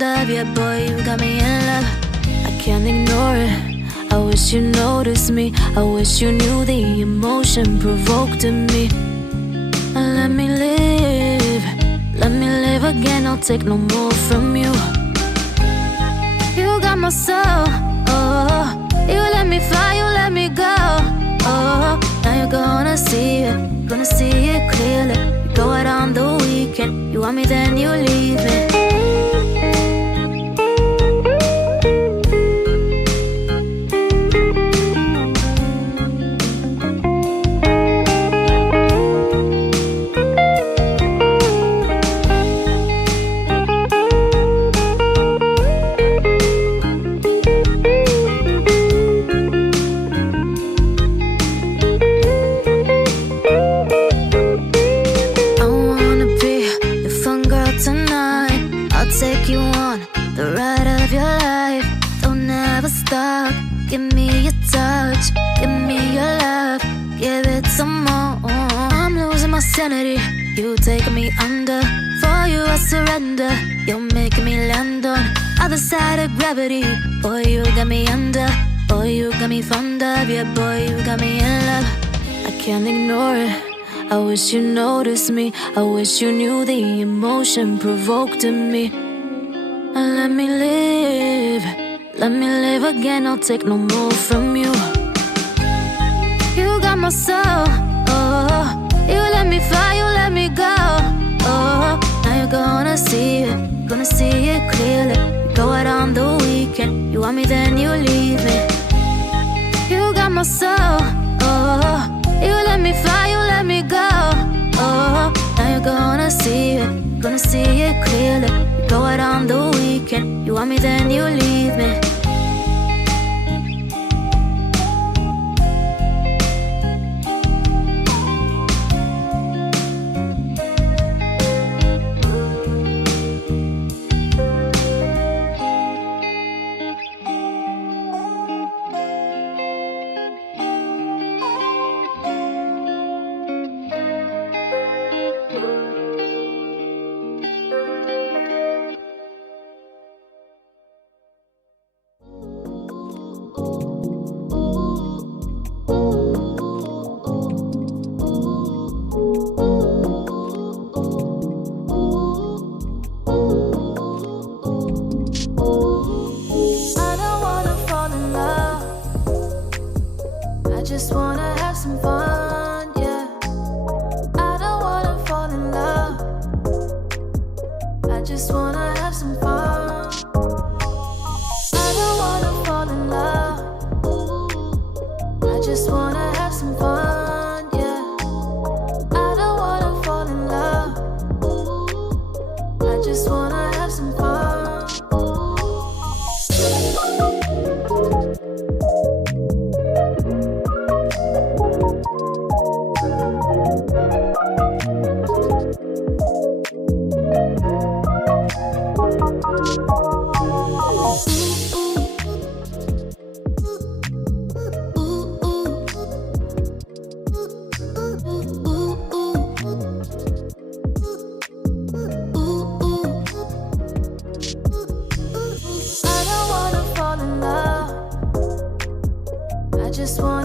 fond of you, boy, you got me in love. I can't ignore it. I wish you noticed me. I wish you knew the emotion provoked in me. Let me live again. I'll take no more from you. You got my soul. Oh, you let me fly, you let me go. Oh, now you're gonna see it clearly. You go out on the weekend. You want me, then you leave me. Take you on the ride of your life. Don't ever stop. Give me your touch, give me your love, give it some more. I'm losing my sanity. You take me under. For you I surrender. You're making me land on other side of gravity. Boy, you got me under. Boy, you got me fond of you. Boy, you got me in love. I can't ignore it. I wish you noticed me. I wish you knew the emotion provoked in me. Let me live again. I'll take no more from you. You got my soul. Oh, you let me fly, you let me go. Oh, now you're gonna see it clearly. You go out on the weekend. You want me, then you leave me. You got my soul. Oh, you let me fly, you let me go. Oh, now you're gonna see it clearly. You go out on the weekend. You want me, then you leave me. Just want